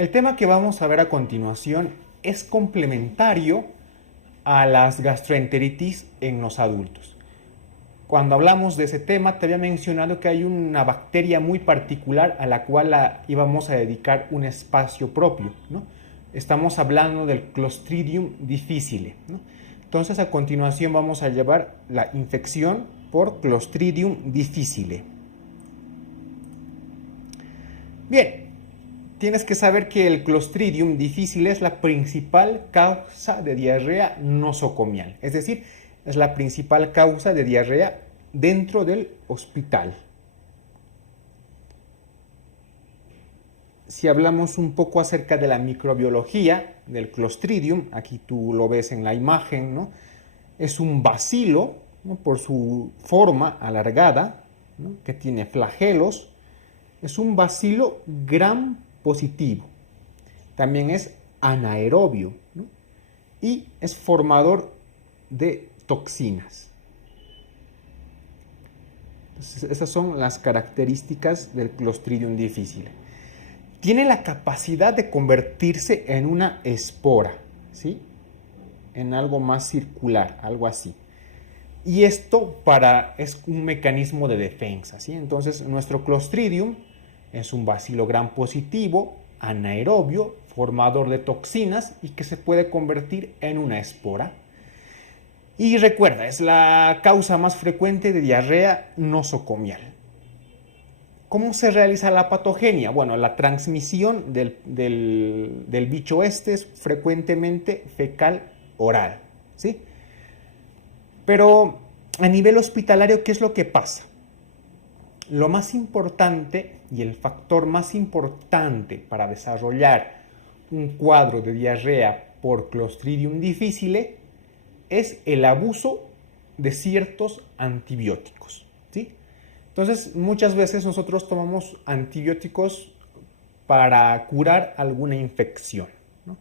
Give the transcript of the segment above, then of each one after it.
El tema que vamos a ver a continuación es complementario a las gastroenteritis en los adultos. Cuando hablamos de ese tema, te había mencionado que hay una bacteria muy particular a la cual íbamos a dedicar un espacio propio, ¿no? Estamos hablando del Clostridium difficile, ¿no? Entonces, a continuación vamos a llevar la infección por Clostridium difficile. Bien, tienes que saber que el Clostridium difficile es la principal causa de diarrea nosocomial, es decir, es la principal causa de diarrea dentro del hospital. Si hablamos un poco acerca de la microbiología del Clostridium, aquí tú lo ves en la imagen, ¿no? Es un bacilo, ¿no? Por su forma alargada, ¿no? Que tiene flagelos. Es un bacilo gram positivo. También es anaerobio, ¿no? Y es formador de toxinas. Entonces, esas son las características del Clostridium difficile. Tiene la capacidad de convertirse en una espora, ¿sí? En algo más circular, algo así. Y esto es un mecanismo de defensa, ¿sí? Entonces, nuestro Clostridium es un bacilo gram positivo, anaerobio, formador de toxinas y que se puede convertir en una espora. Y recuerda, es la causa más frecuente de diarrea nosocomial. ¿Cómo se realiza la patogenia? Bueno, la transmisión del bicho este es frecuentemente fecal-oral, ¿sí? Pero a nivel hospitalario, ¿qué es lo que pasa? Lo más importante y el factor más importante para desarrollar un cuadro de diarrea por Clostridium difficile es el abuso de ciertos antibióticos, ¿sí? Entonces, muchas veces nosotros tomamos antibióticos para curar alguna infección, ¿no?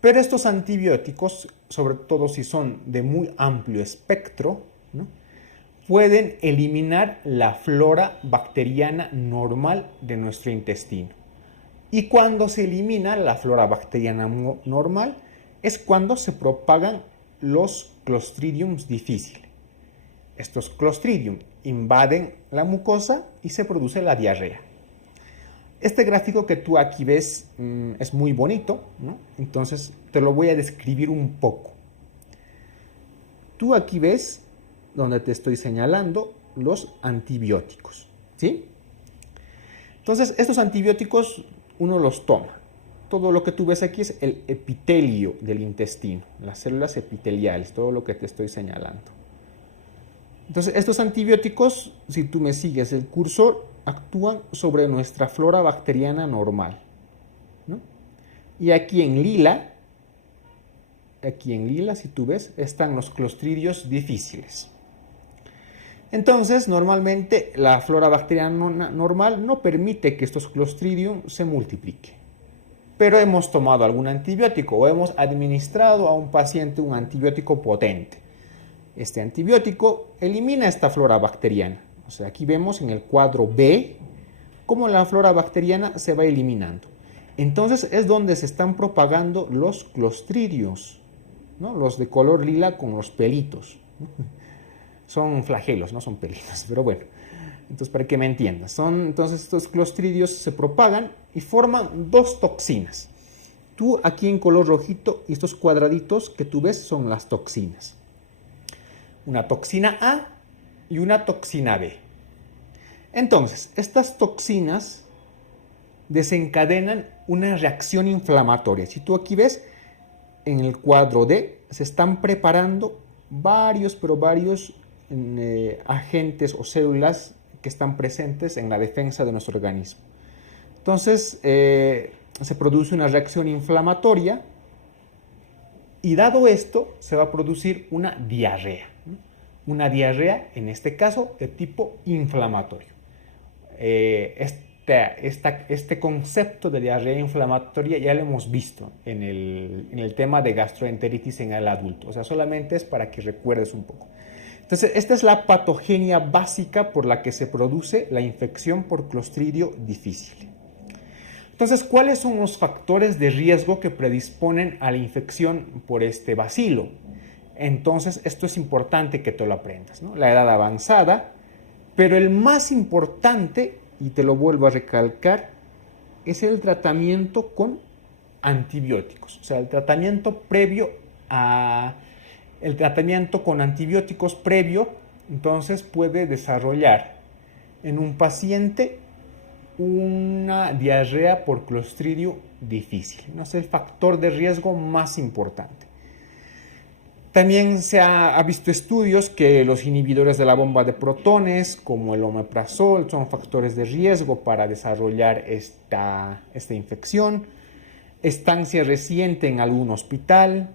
Pero estos antibióticos, sobre todo si son de muy amplio espectro, ¿no? Pueden eliminar la flora bacteriana normal de nuestro intestino. Y cuando se elimina la flora bacteriana normal, es cuando se propagan los Clostridium difficile. Estos Clostridium invaden la mucosa y se produce la diarrea. Este gráfico que tú aquí ves es muy bonito, ¿no? Entonces te lo voy a describir un poco. Tú aquí ves, donde te estoy señalando, los antibióticos, ¿sí? Entonces, estos antibióticos uno los toma. Todo lo que tú ves aquí es el epitelio del intestino, las células epiteliales, todo lo que te estoy señalando. Entonces, estos antibióticos, si tú me sigues el cursor, actúan sobre nuestra flora bacteriana normal, ¿no? Y aquí en lila, si tú ves, están los Clostridios difíciles. Entonces, normalmente la flora bacteriana normal no permite que estos Clostridium se multipliquen. Pero hemos tomado algún antibiótico o hemos administrado a un paciente un antibiótico potente. Este antibiótico elimina esta flora bacteriana. O sea, aquí vemos en el cuadro B cómo la flora bacteriana se va eliminando. Entonces es donde se están propagando los clostridios, ¿no? Los de color lila con los pelitos. Son flagelos, no son pelitos, pero bueno. Entonces, para que me entiendas, entonces estos clostridios se propagan y forman dos toxinas. Tú aquí en color rojito, y estos cuadraditos que tú ves son las toxinas. Una toxina A y una toxina B. Entonces, estas toxinas desencadenan una reacción inflamatoria. Si tú aquí ves, en el cuadro D, se están preparando varios agentes o células que están presentes en la defensa de nuestro organismo. Entonces, se produce una reacción inflamatoria y dado esto, se va a producir una diarrea. ¿No? Una diarrea, en este caso, de tipo inflamatorio. Este concepto de diarrea inflamatoria ya lo hemos visto en el tema de gastroenteritis en el adulto. O sea, solamente es para que recuerdes un poco. Entonces, esta es la patogenia básica por la que se produce la infección por Clostridio difficile. Entonces, ¿cuáles son los factores de riesgo que predisponen a la infección por este bacilo? Entonces, esto es importante que te lo aprendas, ¿no? La edad avanzada, pero el más importante, y te lo vuelvo a recalcar, es el tratamiento con antibióticos. O sea, el tratamiento con antibióticos previo, entonces puede desarrollar en un paciente una diarrea por Clostridio difícil. ¿No? Es el factor de riesgo más importante. También se ha visto estudios que los inhibidores de la bomba de protones, como el omeprazol, son factores de riesgo para desarrollar esta infección. Estancia reciente en algún hospital,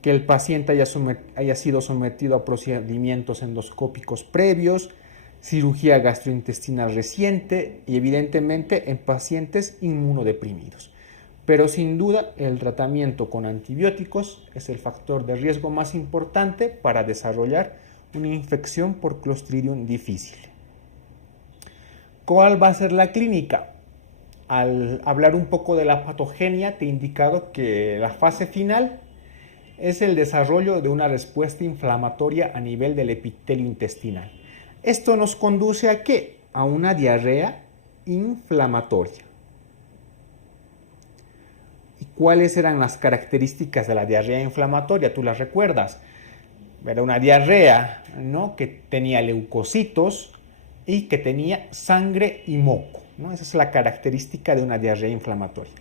que el paciente haya sido sometido a procedimientos endoscópicos previos, cirugía gastrointestinal reciente y evidentemente en pacientes inmunodeprimidos. Pero sin duda el tratamiento con antibióticos es el factor de riesgo más importante para desarrollar una infección por Clostridium difficile. ¿Cuál va a ser la clínica? Al hablar un poco de la patogenia te he indicado que la fase final es el desarrollo de una respuesta inflamatoria a nivel del epitelio intestinal. Esto nos conduce ¿a qué? A una diarrea inflamatoria. ¿Y cuáles eran las características de la diarrea inflamatoria? ¿Tú las recuerdas? Era una diarrea, ¿no? Que tenía leucocitos y que tenía sangre y moco, ¿no? Esa es la característica de una diarrea inflamatoria.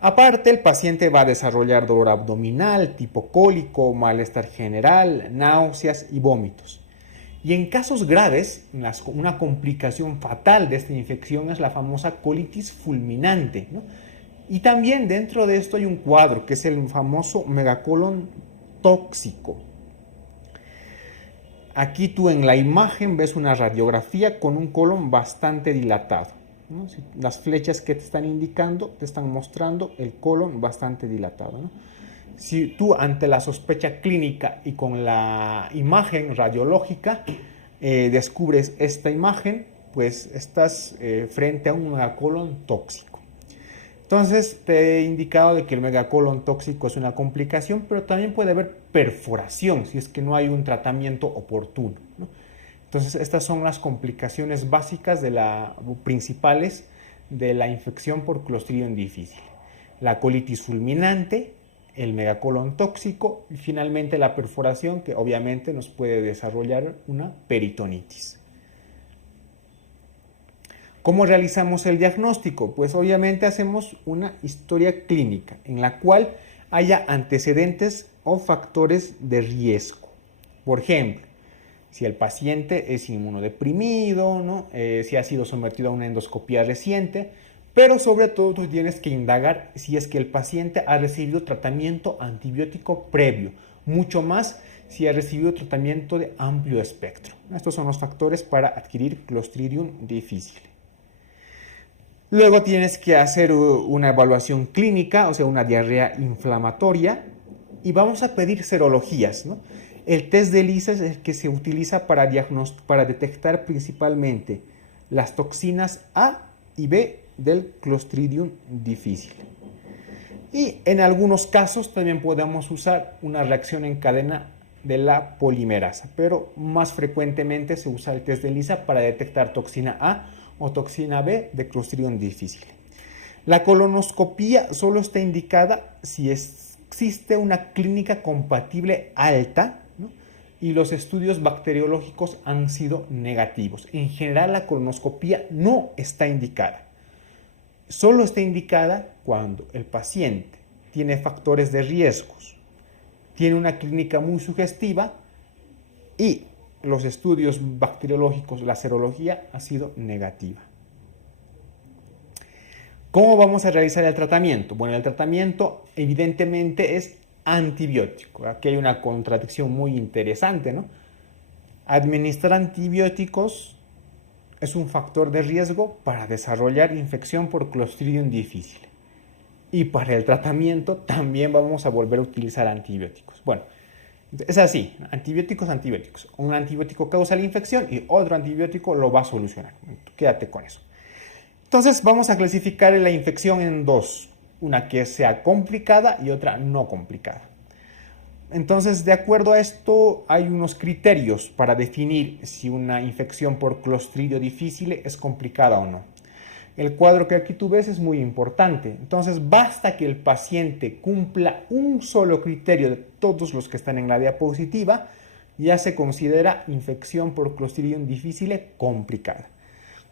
Aparte, el paciente va a desarrollar dolor abdominal, tipo cólico, malestar general, náuseas y vómitos. Y en casos graves, una complicación fatal de esta infección es la famosa colitis fulminante, ¿no? Y también dentro de esto hay un cuadro que es el famoso megacolon tóxico. Aquí tú en la imagen ves una radiografía con un colon bastante dilatado, ¿no? Las flechas que te están indicando te están mostrando el colon bastante dilatado, ¿no? Si tú ante la sospecha clínica y con la imagen radiológica descubres esta imagen, pues estás frente a un megacolon tóxico. Entonces te he indicado de que el megacolon tóxico es una complicación, pero también puede haber perforación si es que no hay un tratamiento oportuno, ¿no? Entonces estas son las complicaciones básicas principales de la infección por Clostridium difficile. La colitis fulminante, el megacolon tóxico y finalmente la perforación, que obviamente nos puede desarrollar una peritonitis. ¿Cómo realizamos el diagnóstico? Pues obviamente hacemos una historia clínica en la cual haya antecedentes o factores de riesgo. Por ejemplo, si el paciente es inmunodeprimido, ¿no? Si ha sido sometido a una endoscopía reciente, pero sobre todo tú tienes que indagar si es que el paciente ha recibido tratamiento antibiótico previo, mucho más si ha recibido tratamiento de amplio espectro. Estos son los factores para adquirir Clostridium difficile. Luego tienes que hacer una evaluación clínica, o sea, una diarrea inflamatoria, y vamos a pedir serologías, ¿no? El test de ELISA es el que se utiliza para detectar principalmente las toxinas A y B del Clostridium difficile. Y en algunos casos también podemos usar una reacción en cadena de la polimerasa, pero más frecuentemente se usa el test de ELISA para detectar toxina A o toxina B de Clostridium difficile. La colonoscopía solo está indicada si existe una clínica compatible alta, ¿no? Y los estudios bacteriológicos han sido negativos. En general, la colonoscopía no está indicada. Solo está indicada cuando el paciente tiene factores de riesgos, tiene una clínica muy sugestiva y los estudios bacteriológicos, la serología ha sido negativa. ¿Cómo vamos a realizar el tratamiento? Bueno, el tratamiento evidentemente es antibiótico. Aquí hay una contradicción muy interesante, ¿no? Administrar antibióticos es un factor de riesgo para desarrollar infección por Clostridium difficile. Y para el tratamiento también vamos a volver a utilizar antibióticos. Bueno, es así, antibióticos. Un antibiótico causa la infección y otro antibiótico lo va a solucionar. Quédate con eso. Entonces vamos a clasificar la infección en dos, una que sea complicada y otra no complicada. Entonces, de acuerdo a esto, hay unos criterios para definir si una infección por Clostridio difficile es complicada o no. El cuadro que aquí tú ves es muy importante. Entonces, basta que el paciente cumpla un solo criterio de todos los que están en la diapositiva, ya se considera infección por Clostridium difficile complicada.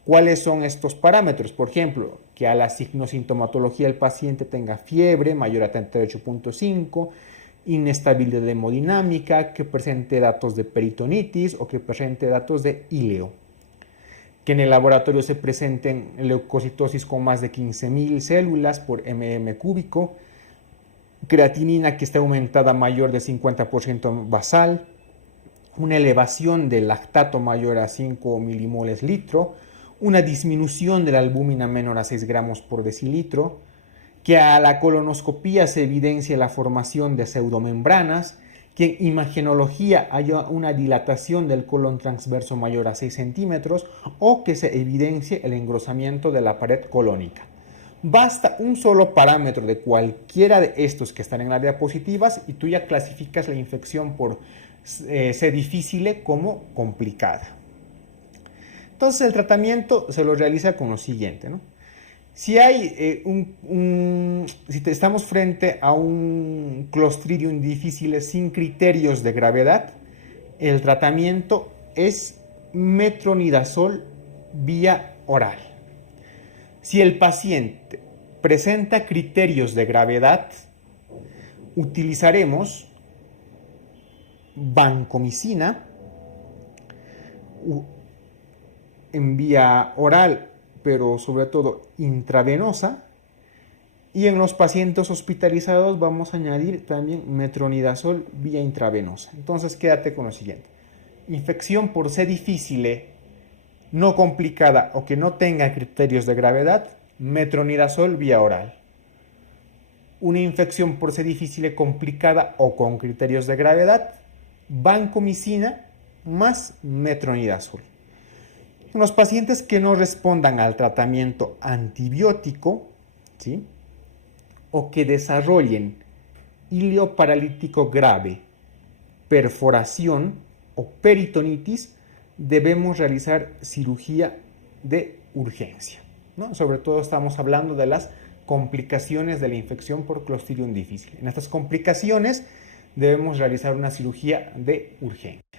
¿Cuáles son estos parámetros? Por ejemplo, que a la signosintomatología del paciente tenga fiebre mayor a 38.5, inestabilidad hemodinámica, que presente datos de peritonitis o que presente datos de íleo. Que en el laboratorio se presenten leucocitosis con más de 15.000 células por mm cúbico, creatinina que esté aumentada mayor de 50% basal, una elevación del lactato mayor a 5 milimoles litro, una disminución de la albúmina menor a 6 gramos por decilitro, que a la colonoscopía se evidencie la formación de pseudomembranas, que en imagenología haya una dilatación del colon transverso mayor a 6 centímetros o que se evidencie el engrosamiento de la pared colónica. Basta un solo parámetro de cualquiera de estos que están en las diapositivas y tú ya clasificas la infección por C. difficile como complicada. Entonces el tratamiento se lo realiza con lo siguiente, ¿no? Si hay estamos frente a un Clostridium difficile sin criterios de gravedad, el tratamiento es metronidazol vía oral. Si el paciente presenta criterios de gravedad, utilizaremos vancomicina en vía oral, pero sobre todo intravenosa, y en los pacientes hospitalizados vamos a añadir también metronidazol vía intravenosa. Entonces quédate con lo siguiente: infección por C. difficile no complicada o que no tenga criterios de gravedad, metronidazol vía oral. Una infección por C. difficile complicada o con criterios de gravedad, vancomicina más metronidazol. En los pacientes que no respondan al tratamiento antibiótico, ¿sí?, o que desarrollen íleo paralítico grave, perforación o peritonitis, debemos realizar cirugía de urgencia, ¿no? Sobre todo estamos hablando de las complicaciones de la infección por Clostridium difficile. En estas complicaciones debemos realizar una cirugía de urgencia.